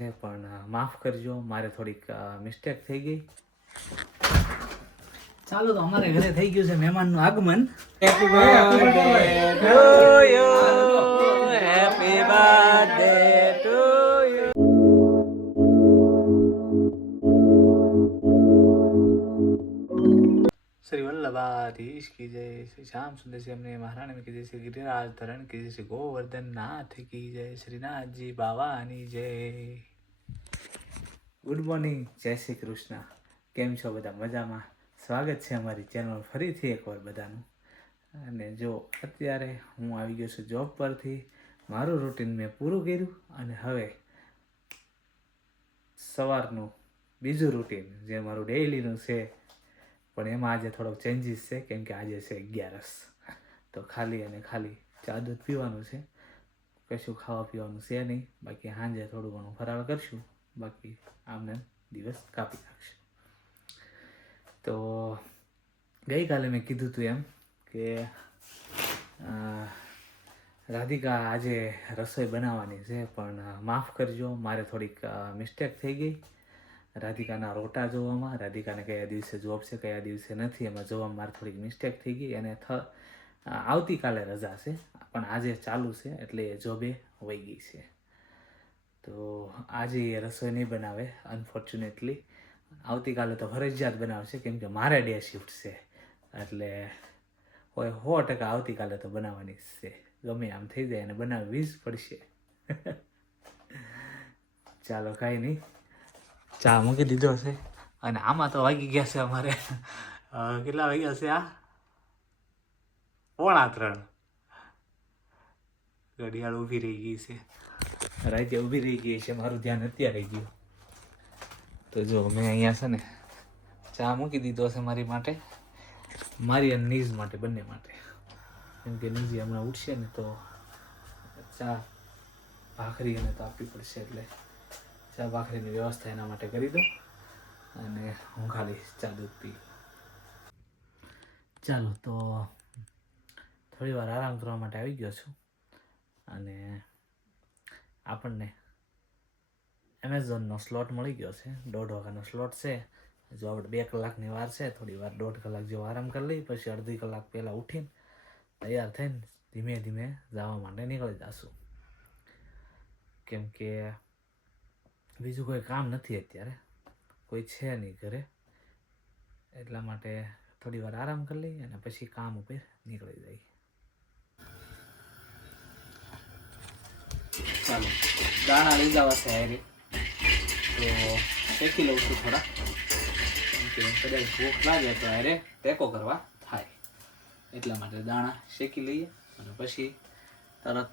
પણ માફ કરજો, મારે થોડીક મિસ્ટેક થઈ ગઈ. ચાલો તો અમારે ઘરે થઈ ગયું છે મહેમાનનું આગમન. Happy birthday to you, happy birthday to you. Shri Vallabhadhish की जय, श्री श्याम सुंदर श्री हमने महाराणी में की जय, श्री गिरिराज धरण की जय, श्री गोवर्धन नाथ की जय, श्री नाथ जी बाવાની જય. ગુડ મોર્નિંગ, જય શ્રી કૃષ્ણ. કેમ છો બધા? મજામાં? સ્વાગત છે અમારી ચેનલ ફરીથી એકવાર બધાનું. અને જો અત્યારે હું આવી ગયો છું જોબ પરથી. મારું રૂટીન મેં પૂરું કર્યું અને હવે સવારનું બીજું રૂટીન જે મારું ડેઈલીનું છે, પણ એમાં આજે થોડોક ચેન્જીસ છે કેમ કે આજે છે 11સ. તો ખાલી અને ખાલી ચા દૂધ પીવાનું છે, કશું ખાવા પીવાનું છે નહીં. બાકી સાંજે થોડું ઘણું ફરાળ કરશું, બાકી આમને દિવસ કાપી નાખશું. તો ગઈકાલે મેં કીધું હતું એમ કે રાધિકા આજે રસોઈ બનાવવાની છે, પણ માફ કરજો, મારે થોડીક મિસ્ટેક થઈ ગઈ. રાધિકાના રોટા જોવામાં, રાધિકાને કયા દિવસે જોબ છે કયા દિવસે નથી, એમાં જોવામાં મારે થોડીક મિસ્ટેક થઈ ગઈ. અને આવતીકાલે રજા છે, પણ આજે ચાલુ છે એટલે એ જોબે વહી ગઈ છે. તો આજે એ રસોઈ નહીં બનાવે અનફોર્ચ્યુનેટલી. આવતીકાલે તો ફરજિયાત બનાવશે કેમ કે મારે ડે શિફ્ટ છે, એટલે હોય 100% આવતીકાલે તો બનાવવાની જ છે. ગમે આમ થઈ જાય અને બનાવવી જ પડશે. ચાલો કાંઈ નહીં, ચા મૂકી દીધો છે. અને આમાં તો વાગી ગયા છે અમારે કેટલા વાગ્યા છે? આ 2:45. ઘડિયાળ ઊભી રહી ગઈ છે, રાતે ઊભી રહી ગઈ છે, મારું ધ્યાન અત્યારે ગયું. તો જો મેં અહીંયા છે ને ચા મૂકી દીધો છે મારી માટે, મારી અને નીઝ માટે, બંને માટે. કેમ કે નીઝી હમણાં ઉઠશે ને તો ચા ભાખરી એને તો આપવી પડશે, એટલે ચા ભાખરીની વ્યવસ્થા એના માટે કરી દો અને હું ખાલી ચા દૂધ પી. ચાલો તો થોડી વાર આરામ કરવા માટે આવી ગયો છું. અને આપણને એમેઝોનનો સ્લોટ મળી ગયો છે, 1.5 વાગ્યાનો સ્લોટ છે. જો આપણે 2 કલાકની વાર છે, થોડી વાર 1.5 કલાક જેવો આરામ કરી લઈ, પછી અડધી કલાક પહેલાં ઉઠીને તૈયાર થઈને ધીમે ધીમે જવા માટે નીકળી જશું. કેમ કે બીજું કોઈ કામ નથી અત્યારે, કોઈ છે નહીં ઘરે, એટલા માટે થોડી વાર આરામ કરી લઈએ અને પછી કામ ઉપર નીકળી જઈએ. ચાલો દાણા લઈ જવા છે હારી, તો શેકી લઉં છું થોડા, કેમ કે કદાચ ભૂખ લાગે તો હારે ટેકો કરવા થાય, એટલા માટે દાણા શેકી લઈએ અને પછી તરત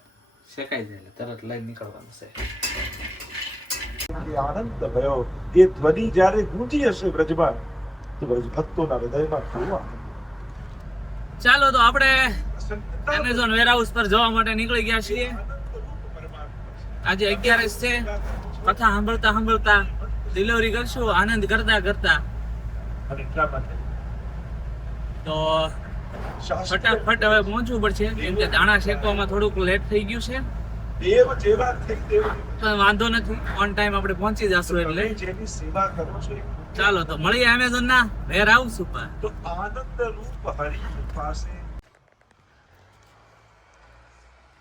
શેકાઈ જાય એટલે તરત લઈને નીકળવાનું છે. આનંદ ભયો એ ધ્વનિ જ્યારે ગૂંજી હશે બ્રજમાં, તો બ્રજ ભક્તોના હૃદયમાં કેવો ચાલો તો આપણે એમેઝોન વેરહાઉસ પર જવા માટે નીકળી ગયા છીએ. આજે 11સ છે, કથા સાંભળતા સાંભળતા ડિલિવરી કરશું, આનંદ કરતા કરતા. અને એટલા માટે તો ફટાફટ હવે પહોંચવું પડશે, કેમ કે દાણા શેકવામાં થોડુંક લેટ થઈ ગયું છે. દેવ જેવા થઈ દેવ પણ વાંધો નથી, ઓન ટાઈમ આપણે પહોંચી જશું. એટલે જેની સેવા કરો છો ચાલો તો મળીએ એમેઝોન ના વેરહાઉસ ઉપર. તો આનંદ રૂપ હરિ પાસે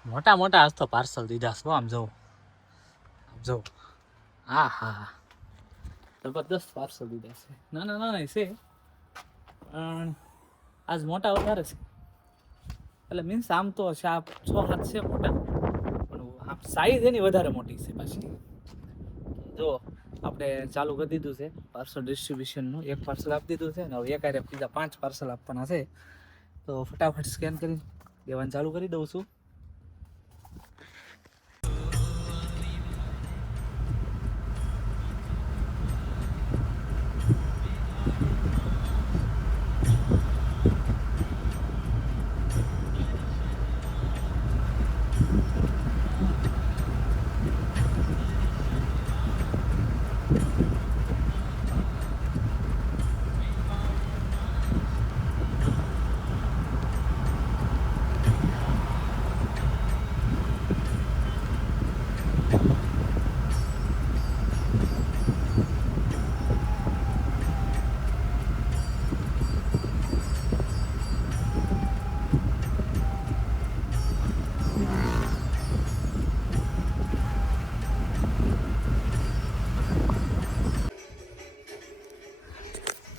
મોટા મોટા આજ તો પાર્સલ દીધા છે, આમ જો હા હા જબરદસ્ત પાર્સલ દીધા છે. નાના નાના છે પણ આજ મોટા વધારે છે, એટલે મીન્સ આમ તો 6-7 છે મોટા, પણ આમ સાઈઝ એની વધારે મોટી છે પાછી. જો આપણે ચાલુ કરી દીધું છે પાર્સલ ડિસ્ટ્રીબ્યુશનનું. 1 પાર્સલ આપી દીધું છે ને હવે એક હારે બીજા 5 પાર્સલ આપવાના છે, તો ફટાફટ સ્કેન કરી દેવાનું ચાલુ કરી દઉં છું.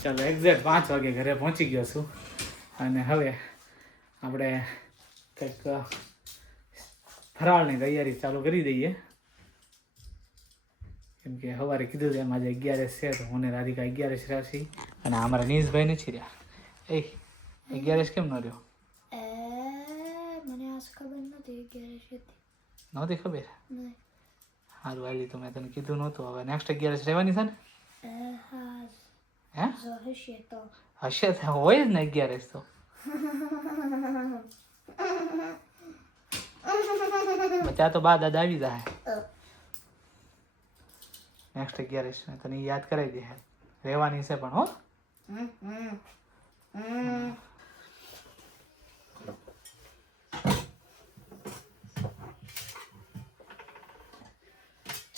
ચાલો એક્ઝેક્ટ 5 વાગે ઘરે પહોંચી ગયો છું અને હવે આપણે કંઈક ફરાળની તૈયારી ચાલુ કરી દઈએ. કેમ કે સવારે કીધું તેમ આજે 11 છે તો હું ને રાધિકા 11 રહ્યા છીએ અને અમારા નીશભાઈ નથી રહ્યા. એ 11 કેમ ન રહ્યો? મને આજ ખબર નથી ક્યારે છે નહોતી ખબર? નહીં. સારું હાલી તો મેં તને કીધું નહોતું. હવે નેક્સ્ટ 11 રહેવાની છે ને? હા હે જો હશે તો હશે તો હોય જ ને 11 તો. ત્યાં તો બા દાદા આવી જાય. નેક્સ્ટ 11 તને ઈ યાદ કરાવી દે. રહેવાની છે પણ હો.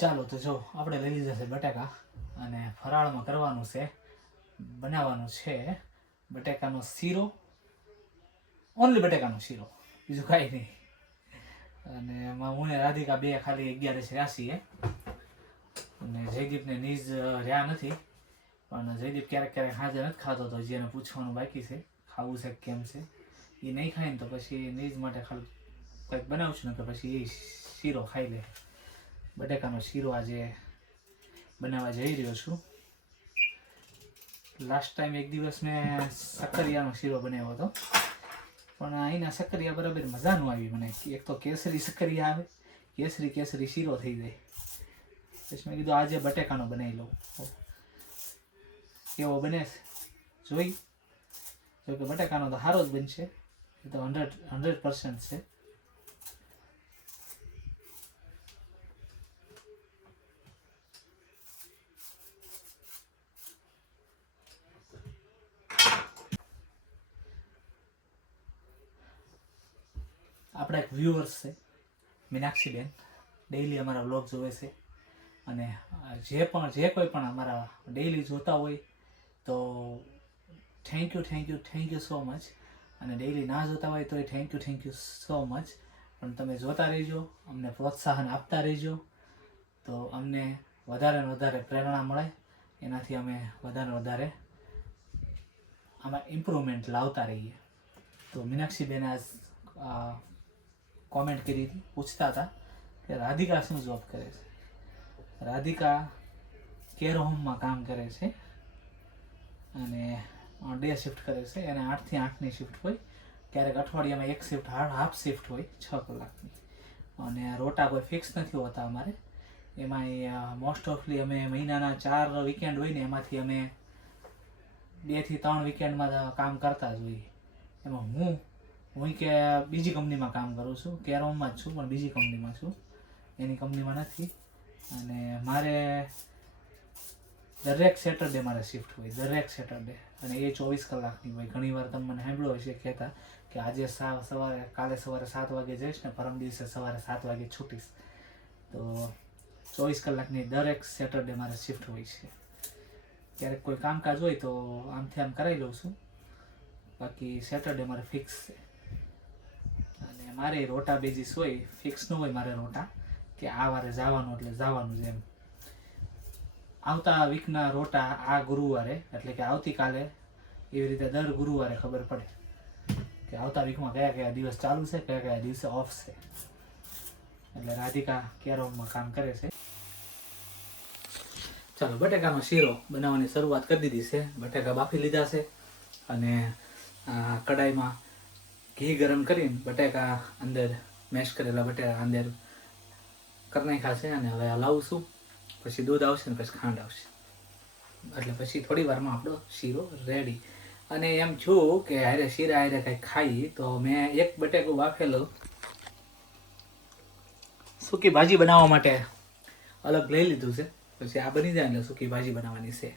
ચાલો તો જો આપણે લઈ લીધા છે બટાકા અને ફરાળમાં કરવાનું છે, બનાવવાનું છે બટાકાનો શીરો. ઓનલી બટાકાનો શીરો, બીજું કાંઈ નહીં. અને એમાં હું ને રાધિકા બે ખાલી 11 રહ્યા છીએ અને જયદીપને નીજ રહ્યા નથી. પણ જયદીપ ક્યારેક ક્યારેક હાજર નથી ખાતો તો હજી એને પૂછવાનું બાકી છે ખાવું છે કેમ છે. એ નહીં ખાય ને તો પછી નીજ માટે ખાલી કંઈક બનાવશું ને તો પછી એ શીરો ખાઈ લે. બટાકાનો શીરો આજે બનાવવા જઈ રહ્યો છું. લાસ્ટ ટાઈમ એક દિવસ મેં સક્કરિયાનો શીરો બનાવ્યો હતો પણ અહીંના સક્કરિયા બરાબર મજા ન આવી મને. એક તો કેસરી સક્કરિયા આવે, કેસરી શીરો થઈ જાય. પછી મેં કીધું આજે બટાકાનો બનાવી લઉં. કેવો બને જોઈ. જો કે બટાકાનો તો સારો જ બનશે, એ તો 100% છે. આપણા એક વ્યુઅર્સ છે મીનાક્ષીબેન, ડેઈલી અમારા વ્લોગ જોવે છે અને જે કોઈ પણ અમારા ડેઈલી જોતા હોય તો થેન્ક યુ સો મચ. અને ડેઈલી ના જોતા હોય તો થેન્ક યુ સો મચ. પણ તમે જોતા રહેજો, અમને પ્રોત્સાહન આપતા રહેજો તો અમને વધારે ને વધારે પ્રેરણા મળે. એનાથી અમે વધારે વધારે આમાં ઇમ્પ્રુવમેન્ટ લાવતા રહીએ. તો મીનાક્ષીબેન આજ કોમેન્ટ કરી હતી, પૂછતા હતા કે રાધિકા શું જોબ કરે છે. રાધિકા કેર હોમમાં કામ કરે છે અને ડે શિફ્ટ કરે છે. એને 8 થી 8ની શિફ્ટ હોય, ક્યારેક અઠવાડિયામાં એક શિફ્ટ હાફ શિફ્ટ હોય 6 કલાકની. અને રોટા કોઈ ફિક્સ નથી હોતા અમારે. એમાં મોસ્ટ ઓફલી અમે મહિનાના 4 વીકેન્ડ હોય ને એમાંથી અમે 2 થી 3 વીકેન્ડમાં કામ કરતા જ હોઈએ. એમાં હું કે બીજી કંપનીમાં કામ કરું છું, કેર હોમમાં જ છું પણ બીજી કંપનીમાં છું, એની કંપનીમાં નથી. અને મારે દરેક સેટરડે મારે શિફ્ટ હોય, દરેક સેટરડે. અને એ 24 કલાકની હોય. ઘણીવાર તમે મને સાંભળ્યો હશે કહેતા કે આજે કાલે સવારે 7 વાગે જઈશ ને પરમ દિવસે સવારે 7 વાગે છૂટીશ. તો 24 કલાકની દરેક સેટરડે મારે શિફ્ટ હોય છે. ક્યારેક કોઈ કામકાજ હોય તો આમથી આમ કરાવી લઉં છું, બાકી સેટરડે મારે ફિક્સ છે. અને મારે રોટા બેઝિસ હોય, ફિક્સ ન હોય મારે રોટા કે આ વારે જવાનું એટલે જવાનું જ એમ. આવતા વીકના રોટા આ ગુરુવારે એટલે કે આવતીકાલે એવી રીતે દર ગુરુવારે ખબર પડે કે આવતા વીકમાં કયા કયા દિવસ ચાલુ છે, કયા કયા દિવસે ઓફ છે. એટલે રાધિકા કેર હોમમાં કામ કરે છે. ચાલો બટાકાનો શીરો બનાવવાની શરૂઆત કરી દીધી છે. બટાકા બાફી લીધા છે અને કડાઈમાં ઘી ગરમ કરીને બટાકા અંદર મેશ કરેલા બટાકા અંદર કરી નાખ્યા છે અને હવે હલાવું છું. પછી દૂધ આવશે ને પછી ખાંડ આવશે એટલે પછી થોડી વારમાં આપણો શીરો રેડી. અને એમ છું કે હારે શીરા હારે કંઈક ખાઈ તો મેં એક બટાકું બાફેલું સૂકી ભાજી બનાવવા માટે અલગ લઈ લીધું છે. પછી આ બની જાય એટલે સૂકી ભાજી બનાવવાની છે.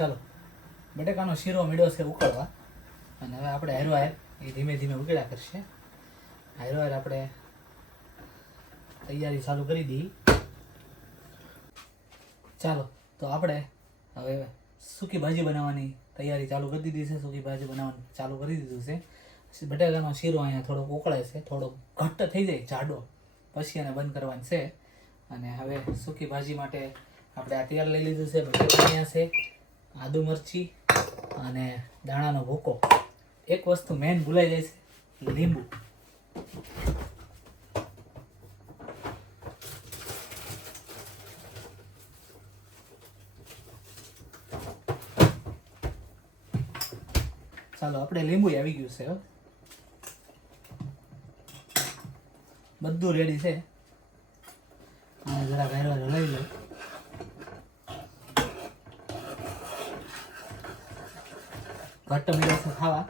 ચાલો બટાકાનો શીરો મીડો છે ઉકળવા અને હવે આપણે હારો હાર એ ધીમે ધીમે ઉકળ્યા કરશે. હારો હાર આપણે તૈયારી ચાલુ કરી દઈએ. ચાલો તો આપણે હવે સૂકી ભાજી બનાવવાની તૈયારી ચાલુ કરી દીધી છે. સૂકી ભાજી બનાવવાનું ચાલુ કરી દીધું છે. બટાકાનો શીરો અહીંયા થોડોક ઉકળે છે, થોડો ઘટ્ટ થઈ જાય જાડો, પછી એને બંધ કરવાનું છે. અને હવે સૂકી ભાજી માટે આપણે આ તેલ લઈ લીધું છે, બટાકા અહીંયા છે, આદુ મરચી અને દાણાનો ભૂકો. એક વસ્તુ મેન ભૂલાઈ જાય છે, લીંબુ. ચાલો આપણે લીંબુ આવી ગયું છે, બધું રેડી છે. અને જરા ગાયરો હલાવી લઉં. ઘટ્ટ મીઠા છે ખાવા.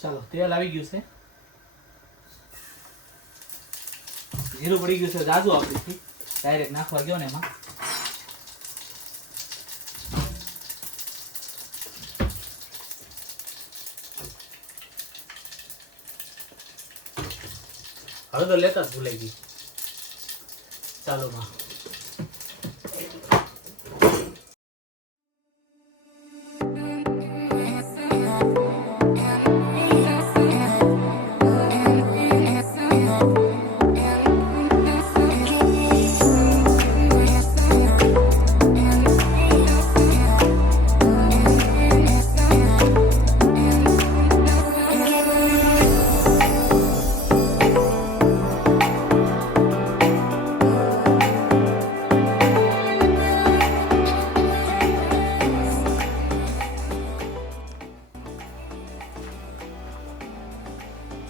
ચાલો તેલ આવી ગયું છે, જીરું પડી ગયું છે જાજુ આપણીથી. ડાયરેક્ટ નાખવા ગયો ને એમાં હળદર લેતા જ ભૂલાઈ ગઈ. ચાલો માં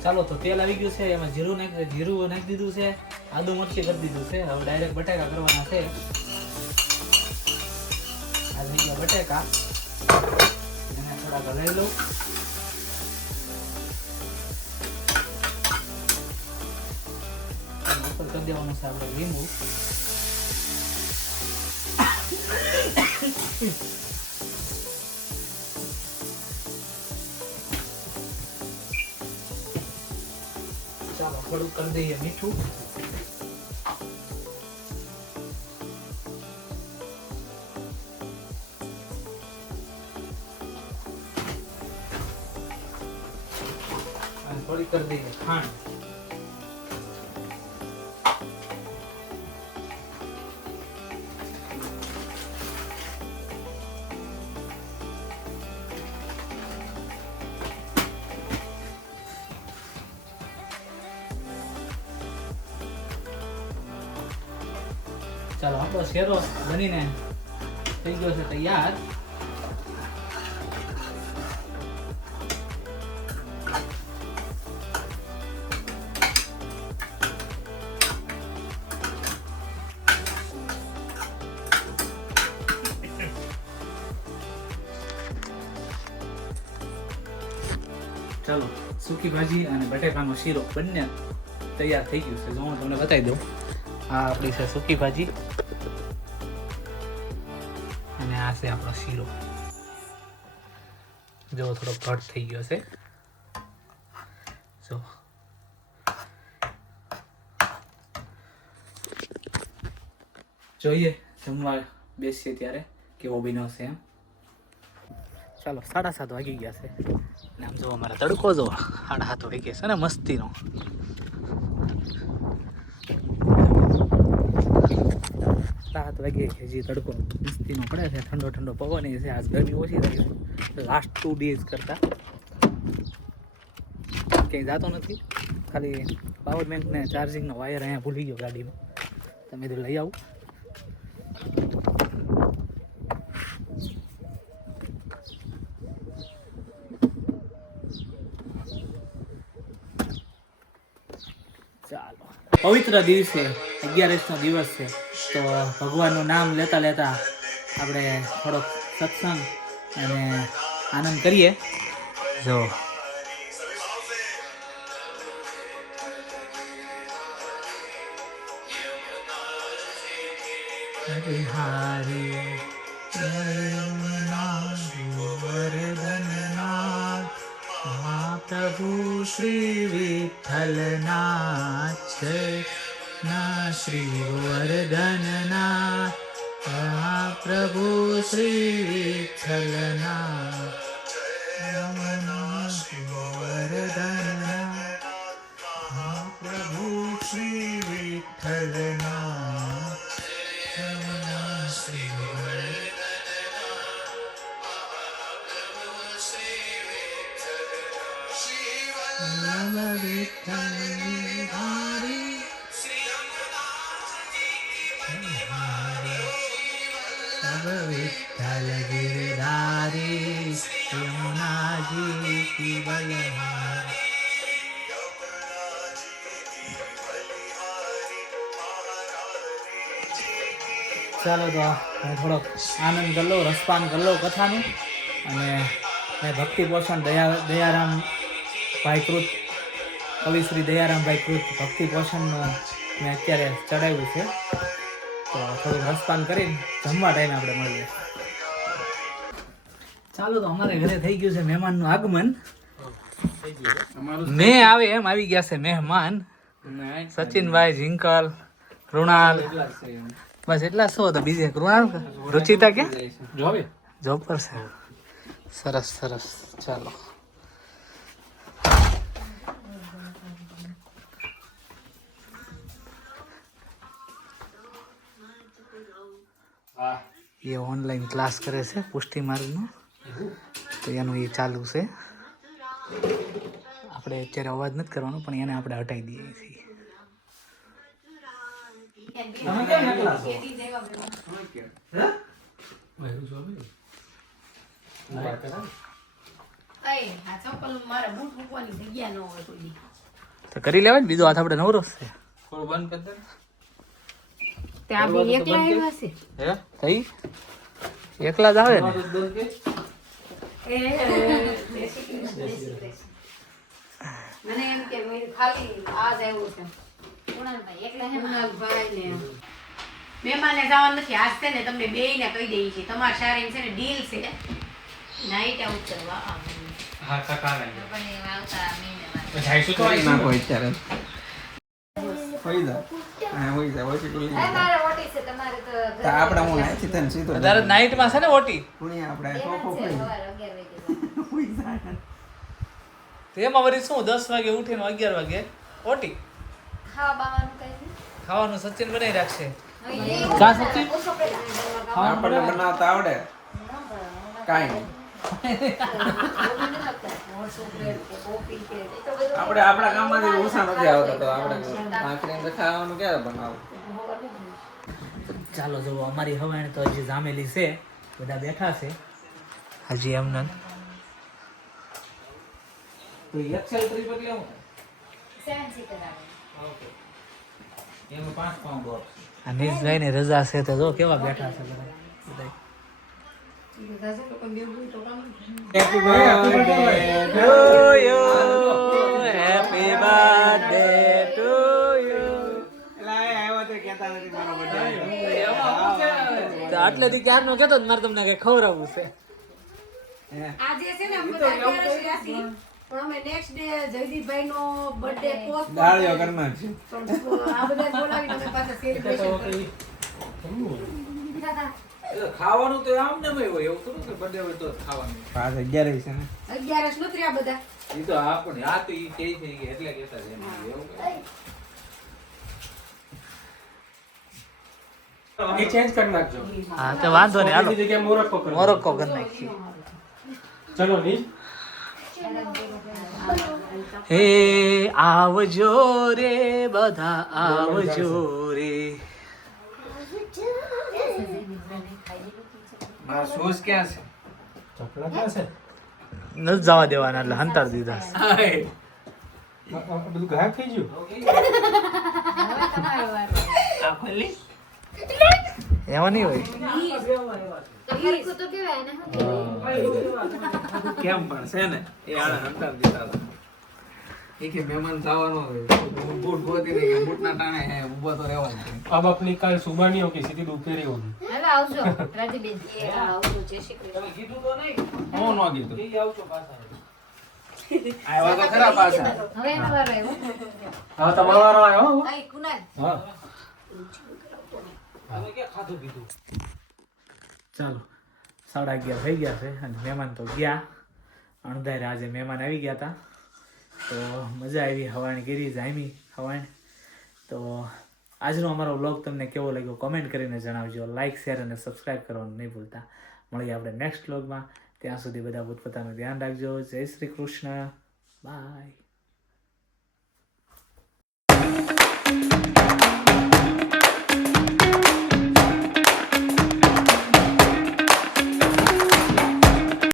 ચાલો તો તેલ આવી ગયું છે, એમાં જીરું નાખી દીધું છે, આદુ મરચી કરી દીધું છે. હવે ડાયરેક્ટ બટાકા કરવાના છે. આ થઈ ગયા બટાકા, એને થોડા હલાવી લઉં. ઉપર કરી દેવાનું છે આપણે લીંબુ. ચાલો થોડું કરી દઈએ મીઠું. અને થોડી કરી દઈએ ખાંડ. ચાલો આપણો શેરો બનીને થઈ ગયો છે તૈયાર. ચાલો સૂકી ભાજી અને બટેકાનો શીરો બંને તૈયાર થઈ ગયું છે. જો હું તમને બતાવી દઉં, આ આપણી છે સૂકી ભાજી અને આ છે આપણો શીરો. જો થોડો ઘટ થઈ ગયો છે. જો જોઈએ જમવા બેસીએ ત્યારે કેવો બન્યો છે એમ. ચાલો 7:30 વાગી ગયા છે અને આમ જો અમારા તડકો જો 7:30 વાગી ગયા છે ને મસ્તીનો. 7 વાગે હજી તડકો મસ્તીનો પડે છે, ઠંડો ઠંડો પવન છે. આજ ગરમી ઓછી થઈ છે લાસ્ટ 2 days કરતા. ક્યાંય જતો નથી, ખાલી પાવર બેંક ને ચાર્જિંગનો વાયર અહીંયા ભૂલી ગયો ગાડીમાં. તમે તો લઈ આવું. ચાલો પવિત્ર દિવસે 11નો દિવસ છે, તો ભગવાનનું નામ લેતા લેતા આપણે થોડોક સત્સંગ અને આનંદ કરીએ. જો હરિહારી ગોવર્ધનનાથ મહાપ્રભુ શ્રી વિઠ્ઠલનાથ જય ના શ્રી ગોવર્ધનનાથ મહાપ્રભુ શ્રી વિઠ્ઠલનાથ ગોવર્ધનનાથ મહાપ્રભુ શ્રી વિઠ્ઠલનાથ શ્રી विठ्ठल गिरधारी यमुना जी की बलहारी. ચાલો તો હું થોડોક આનંદ કરી લઉં, રસપાન કરી લઉં કથાનું. અને મેં ભક્તિ પોષણ દયારામ ભાઈ કૃત કવિ શ્રી દયારામભાઈ કૃત ભક્તિ પોષણનું મેં અત્યારે ચડાવ્યું છે. તો થોડું રસપાન કરીને જમવા ટાઈમે આપણે મળીએ. ચાલો તો અમારે ઘરે થઈ ગયું છે મહેમાનનું આગમન. મેં આવે એમ આવી ગયા છે મહેમાન. સચિનભાઈ, ઝિંકલ, કૃણાલ, બસ એટલા શું હતો. બીજે કૃણાલ, રુચિતા ક્યાં જોબ પર છે. સરસ સરસ. ચાલો એ ઓનલાઈન ક્લાસ કરે છે પુષ્ટિ માર્ગનો, તો એનું એ ચાલુ છે. આપણે અત્યારે અવાજ નથી કરવાનો, પણ એને આપણે હટાવી દઈએ છીએ. તો કરી લેવાય ને, બીજો હાથ આપણે નવરો છે. એકલા જ આવે ને. મને એમ કે ખાલી આ જ આવ્યું છે મહેમાને જવાનું નથી આજ છે ને. તમને બે ને કહી દઈએ છીએ તમારા શારીન છે ને ડીલ છે નાઈટ આઉટ કરવા નાઈટમાં છે ને ઓટી. તેમાં વળી શું 10 વાગે ઉઠીને 11 વાગે ઓટી ખાવાનું સચિન બનાવી રાખશે. કા સચિન આપણને બનાવતા આવડે કાંઈ આપણે આપણા ગામમાંથી ઓછા નથી આવતા, તો આપણે આખરીને ખાવાનું ક્યારે બનાવું. ચાલો જો અમારી હવાણ તો હજી જામેલી છે, બધા બેઠા છે હજી એમને. તો એક્સેલ ટ્રીપ એટલે હું 7 સીટર આવે. ઓકે, એમાં 5 પાઉન્ડ ઓફ. અનિશભાઈ ને રજા છે તો જો કેવા બેઠા છે બધા. Happy birthday to you, happy birthday to you. તો આટલેથી ક્યારનો કહેતો મારે તમને કઈ ખવડાવવું છે. આજે છે ને અમે 11 રાશી પણ અમે નેક્સ્ટ ડે જયદીપભાઈ નો બર્થડે પોસ્ટ દાળિયો કરનાર છે. આ બધા બોલાવીને અમે પાછા સેલિબ્રેશન કરી. ખાવાનું તો આમ ને હોય, એવું થોડું કે બર્થડે હોય તો ખાવાનું. પાછ 11 છે ને 11 નથી આ બધા ઈ તો આપણે આ તો ઈ થઈ થઈ ગઈ એટલે કહેતા છે એમ. એવું એ ચેન્જ કરી નાખજો. હા તો વાંધો નહીં, હાલો બીજી જગ્યાએ મોરક્કો કરો. મોરક્કો કરી નાખીએ. ચલો ની હે આવજો રે બધા આવજો રે. મારા સોસ ક્યાં છે? ચોકડા ક્યાં છે? નથી જવા દેવાના એટલે હંતાર દીધા. બધું ગાયબ થઈ ગયું. એમાં નહીં હોય. કેમ પણ છે ને એ આને અંતર દીધા હતા. એ કે મહેમાન જવાનો બૂટ ગોતી નહીં બૂટના ટાણે હે ઊભો તો રહેવાનું છે. अब अपनी कल सुबह नहीं होगी सीधी दोपहर होगी હવે આવજો રાધીબેન આવજો જય શ્રી કૃષ્ણ તમે કીધું તો નહીં હું ન કીધું એ આવશો પાછા આવ્યા તો ખરા પાછા હવે એનો વારો આવ્યો हाँ तुम्हारा आया हो કઈ કુનાલ हाँ તમે ક્યાં ખાધું પીધું ચાલો 11:30 થઈ ગયા છે અને મહેમાન તો ગયા અણધારે આજે મહેમાન આવી ગયા હતા તો મજા આવી હવાણ કરી જામી હવાણ તો આજનો અમારો વ્લોગ તમને કેવો લાગ્યો કોમેન્ટ કરીને જણાવજો લાઇક શેર અને સબસ્ક્રાઈબ કરવાનું નહીં ભૂલતા મળીએ આપણે નેક્સ્ટ વ્લોગમાં ત્યાં સુધી બધા પોતપોતાનું ધ્યાન રાખજો જય શ્રી કૃષ્ણ બાય